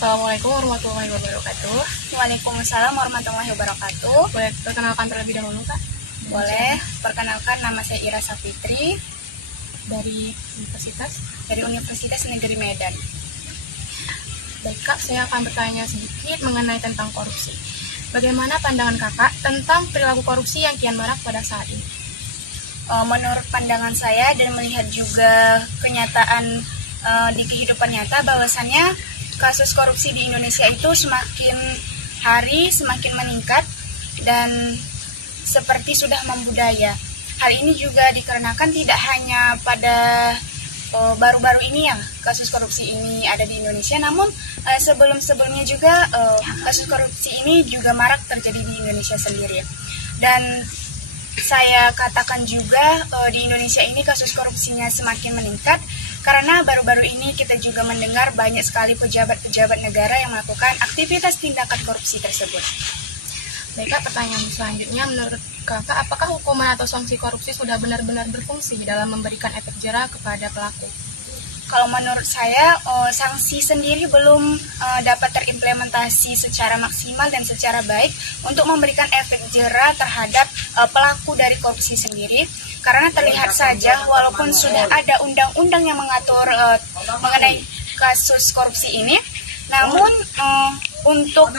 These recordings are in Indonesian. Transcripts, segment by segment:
Assalamualaikum warahmatullahi wabarakatuh. Waalaikumsalam warahmatullahi wabarakatuh. Boleh perkenalkan terlebih dahulu, Kak? Boleh, perkenalkan nama saya Ira Safitri Dari Universitas Negeri Medan. Baik, Kak, saya akan bertanya sedikit mengenai tentang korupsi. Bagaimana pandangan Kakak tentang perilaku korupsi yang kian marak pada saat ini? Menurut pandangan saya dan melihat juga kenyataan di kehidupan nyata bahwasannya kasus korupsi di Indonesia itu semakin hari semakin meningkat dan seperti sudah membudaya. Hal ini juga dikarenakan tidak hanya pada baru-baru ini ya kasus korupsi ini ada di Indonesia, namun sebelum-sebelumnya juga kasus korupsi ini juga marak terjadi di Indonesia sendiri. Dan saya katakan juga di Indonesia ini kasus korupsinya semakin meningkat karena baru-baru ini kita juga mendengar banyak sekali pejabat-pejabat negara yang melakukan aktivitas tindakan korupsi tersebut. Baik, Kak, pertanyaan selanjutnya, menurut Kakak, apakah hukuman atau sanksi korupsi sudah benar-benar berfungsi dalam memberikan efek jera kepada pelaku? Kalau menurut saya, sanksi sendiri belum dapat terimplementasi secara maksimal dan secara baik untuk memberikan efek jera terhadap pelaku dari korupsi sendiri. Karena terlihat saja walaupun sudah ada undang-undang yang mengatur mengenai kasus korupsi ini, namun untuk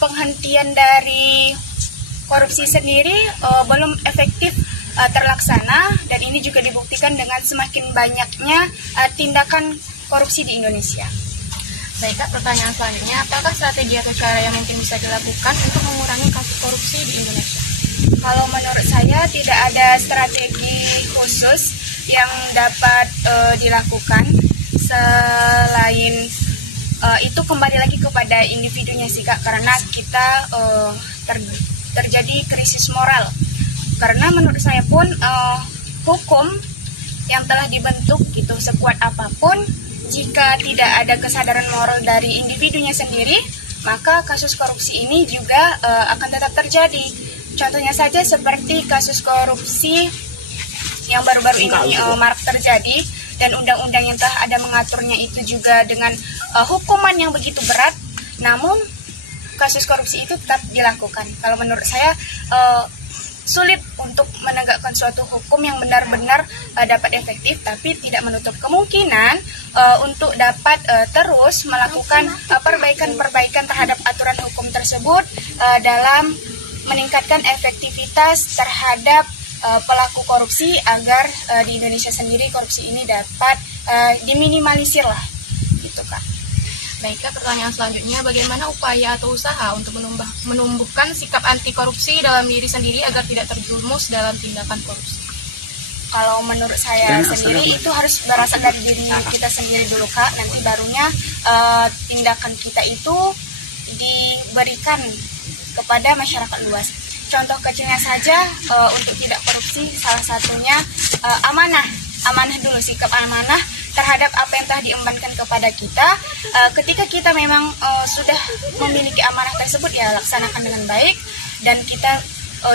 penghentian dari korupsi sendiri belum efektif terlaksana, dan ini juga dibuktikan dengan semakin banyaknya tindakan korupsi di Indonesia. Baik, Kak, pertanyaan selanjutnya, apakah strategi atau cara yang mungkin bisa dilakukan untuk mengurangi kasus korupsi di Indonesia? Kalau menurut saya tidak ada strategi khusus yang dapat dilakukan selain itu kembali lagi kepada individunya sih, Kak, karena kita terjadi krisis moral. Karena menurut saya pun hukum yang telah dibentuk gitu sekuat apapun, jika tidak ada kesadaran moral dari individunya sendiri, maka kasus korupsi ini juga akan tetap terjadi. Contohnya saja seperti kasus korupsi yang baru-baru ini marak terjadi, dan undang-undang yang telah ada mengaturnya itu juga dengan hukuman yang begitu berat, namun kasus korupsi itu tetap dilakukan. Kalau menurut saya sulit untuk menegakkan suatu hukum yang benar-benar dapat efektif, tapi tidak menutup kemungkinan untuk dapat terus melakukan perbaikan-perbaikan terhadap aturan hukum tersebut dalam meningkatkan efektivitas terhadap pelaku korupsi agar di Indonesia sendiri korupsi ini dapat diminimalisir lah, gitu, Kak. Baik, Kak, pertanyaan selanjutnya, bagaimana upaya atau usaha untuk menumbuhkan sikap anti korupsi dalam diri sendiri agar tidak terjerumus dalam tindakan korupsi? Kalau menurut saya sendiri itu harus berasal dari diri kita sendiri dulu, Kak. Nanti barunya tindakan kita itu diberikan kepada masyarakat luas. Contoh kecilnya saja untuk tidak korupsi, salah satunya amanah dulu, sikap amanah terhadap apa yang telah diembankan kepada kita. Ketika kita memang sudah memiliki amanah tersebut, ya laksanakan dengan baik, dan kita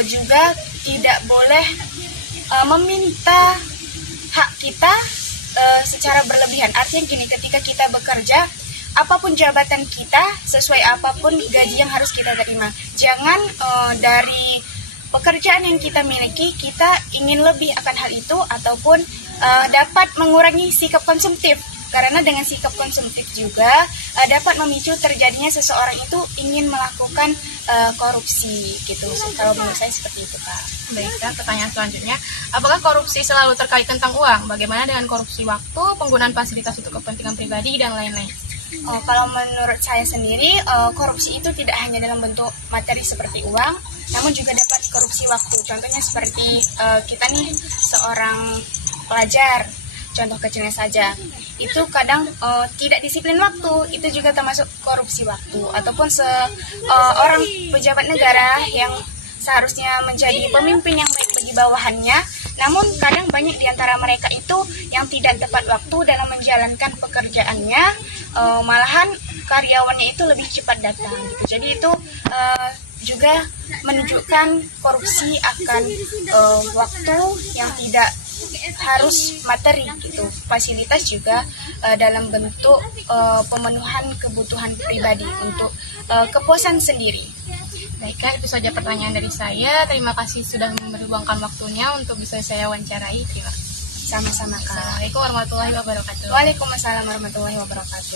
juga tidak boleh meminta hak kita secara berlebihan. Artinya gini, ketika kita bekerja, apapun jabatan kita, sesuai apapun gaji yang harus kita terima, jangan dari pekerjaan yang kita miliki kita ingin lebih akan hal itu, ataupun dapat mengurangi sikap konsumtif, karena dengan sikap konsumtif juga dapat memicu terjadinya seseorang itu ingin melakukan korupsi gitu. Kalau menurut saya seperti itu, Kak. Baik, Kak, pertanyaan selanjutnya, apakah korupsi selalu terkait tentang uang? Bagaimana dengan korupsi waktu, penggunaan fasilitas untuk kepentingan pribadi, dan lain-lain? Kalau menurut saya sendiri, korupsi itu tidak hanya dalam bentuk materi seperti uang, namun juga dapat korupsi waktu. Contohnya seperti kita nih seorang pelajar, contoh kecilnya saja, itu kadang tidak disiplin waktu, itu juga termasuk korupsi waktu. Ataupun seorang pejabat negara yang seharusnya menjadi pemimpin yang baik bagi bawahannya, namun kadang banyak di antara mereka itu yang tidak tepat waktu dalam menjalankan pekerjaannya, malahan karyawannya itu lebih cepat datang gitu. Jadi itu juga menunjukkan korupsi akan waktu yang tidak harus materi gitu, fasilitas juga dalam bentuk pemenuhan kebutuhan pribadi untuk kepuasan sendiri. Baik Kak, itu saja pertanyaan dari saya. Terima kasih sudah meluangkan waktunya untuk bisa saya wawancarai. Terima kasih. Sama-sama Kak. Assalamualaikum warahmatullahi wabarakatuh. Waalaikumsalam warahmatullahi wabarakatuh.